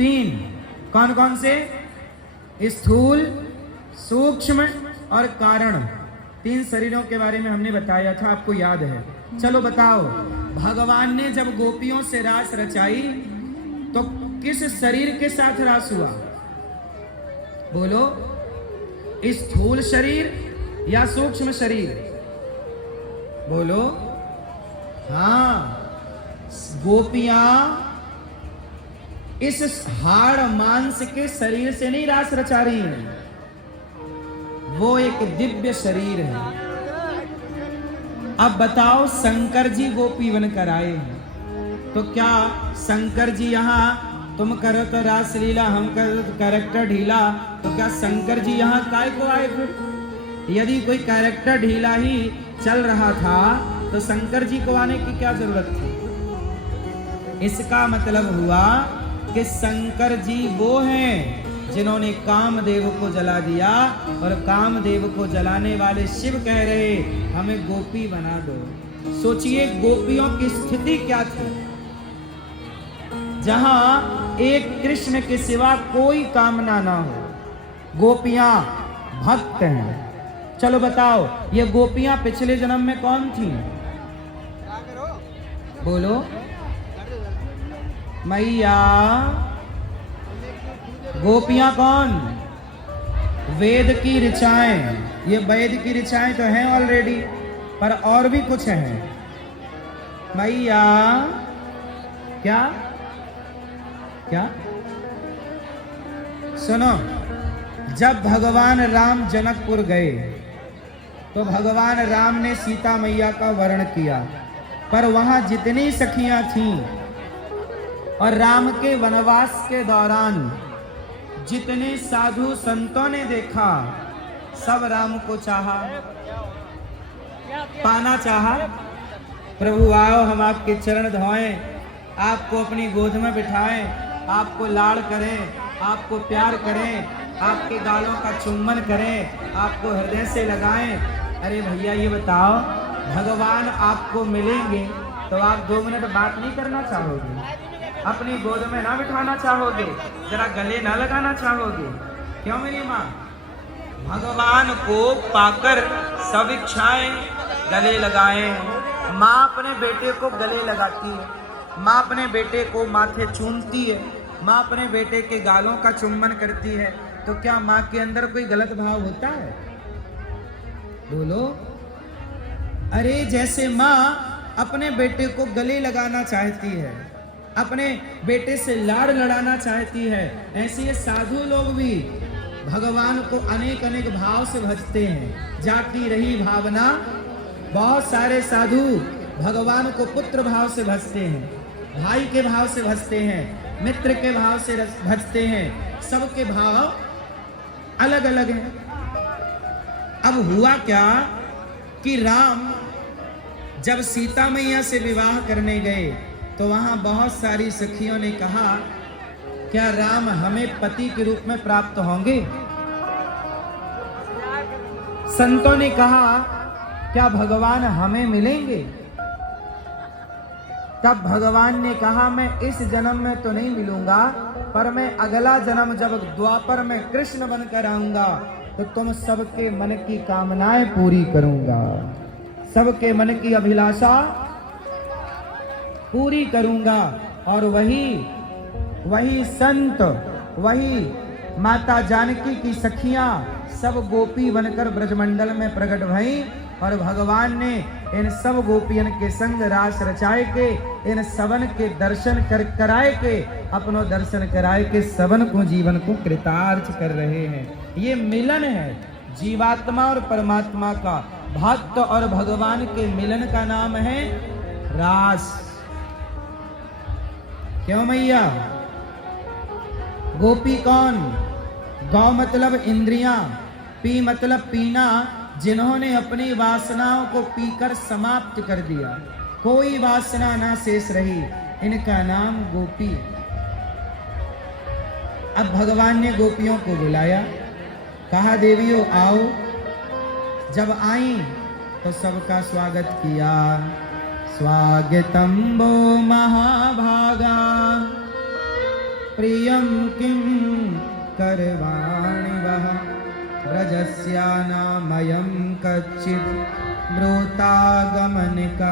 तीन। कौन कौन से? स्थूल, सूक्ष्म और कारण। तीन शरीरों के बारे में हमने बताया था, आपको याद है। चलो बताओ, भगवान ने जब गोपियों से रास रचाई तो किस शरीर के साथ रास हुआ? बोलो, स्थूल शरीर या सूक्ष्म शरीर? बोलो। हाँ, गोपियां इस हाड़ मांस के शरीर से नहीं रास रचा रही हैं, वो एक दिव्य शरीर है। अब बताओ, शंकर जी गोपी बनकर आए हैं, तो क्या शंकर जी यहाँ तुम करो तो रासलीला, हम करो तो कैरेक्टर ढीला, तो क्या शंकर जी यहाँ काय को आए? फिर यदि कोई कैरेक्टर ढीला ही चल रहा था तो शंकर जी को आने की क्या जरूरत थी? इसका मतलब हुआ कि शंकर जी वो हैं जिन्होंने कामदेव को जला दिया, और कामदेव को जलाने वाले शिव कह रहे हमें गोपी बना दो। सोचिए गोपियों की स्थिति क्या थी, जहां एक कृष्ण के सिवा कोई कामना ना हो। गोपियां भक्त हैं। चलो बताओ, ये गोपियां पिछले जन्म में कौन थी? बोलो। मैया, गोपियां कौन? वेद की ऋचाएं। ये वेद की ऋचाएं तो हैं ऑलरेडी, पर और भी कुछ हैं। मैया क्या क्या? सुनो, जब भगवान राम जनकपुर गए तो भगवान राम ने सीता मैया का वर्ण किया, पर वहां जितनी सखियां थीं और राम के वनवास के दौरान जितने साधु संतों ने देखा, सब राम को चाहा, पाना चाहा। प्रभु आओ, हम आपके चरण धोएं, आपको अपनी गोद में बिठाएं, आपको लाड़ करें, आपको प्यार करें, आपके गालों का चुम्बन करें, आपको हृदय से लगाएं। अरे भैया ये बताओ, भगवान आपको मिलेंगे तो आप 2 मिनट बात नहीं करना चाहोगे? अपनी गोद में ना बिठाना चाहोगे? जरा गले ना लगाना चाहोगे? क्यों मेरी माँ? भगवान को पाकर सब इच्छाएं गले लगाएं। माँ अपने बेटे को गले लगाती है, माँ अपने बेटे को माथे चूमती है, माँ अपने बेटे के गालों का चुम्बन करती है, तो क्या माँ के अंदर कोई गलत भाव होता है? बोलो। अरे जैसे माँ अपने बेटे को गले लगाना चाहती है, अपने बेटे से लाड़ लड़ाना चाहती है, ऐसे ये साधु लोग भी भगवान को अनेक अनेक भाव से भजते हैं। जाती रही भावना, बहुत सारे साधु भगवान को पुत्र भाव से भजते हैं, भाई के भाव से भजते हैं, मित्र के भाव से भजते हैं। सबके भाव अलग अलग हैं। अब हुआ क्या कि राम जब सीता मैया से विवाह करने गए तो वहां बहुत सारी सखियों ने कहा, क्या राम हमें पति के रूप में प्राप्त होंगे? संतों ने कहा, क्या भगवान हमें मिलेंगे? तब भगवान ने कहा, मैं इस जन्म में तो नहीं मिलूंगा, पर मैं अगला जन्म जब द्वापर में कृष्ण बनकर आऊंगा तो तुम सबके मन की कामनाएं पूरी करूंगा, सबके मन की अभिलाषा पूरी करूंगा। और वही संत, वही माता जानकी की सखियां सब गोपी बनकर ब्रजमंडल में प्रकट भई, और भगवान ने इन सब गोपियन के संग रास रचाए के, इन सबन के दर्शन कराए के, अपनो दर्शन कराए के सबन को जीवन को कृतार्थ कर रहे हैं। ये मिलन है जीवात्मा और परमात्मा का। भक्त और भगवान के मिलन का नाम है रास। क्यों मैया? गोपी कौन? गौ मतलब इंद्रियां, पी मतलब पीना, जिन्होंने अपनी वासनाओं को पीकर समाप्त कर दिया, कोई वासना ना शेष रही, इनका नाम गोपी। अब भगवान ने गोपियों को बुलाया, कहा देवियों आओ। जब आई तो सबका स्वागत किया। स्वागतम वो महाभागा प्रियं किं करवाणि वः व्रजस्यानामयं कच्चित् ब्रूतागमनिका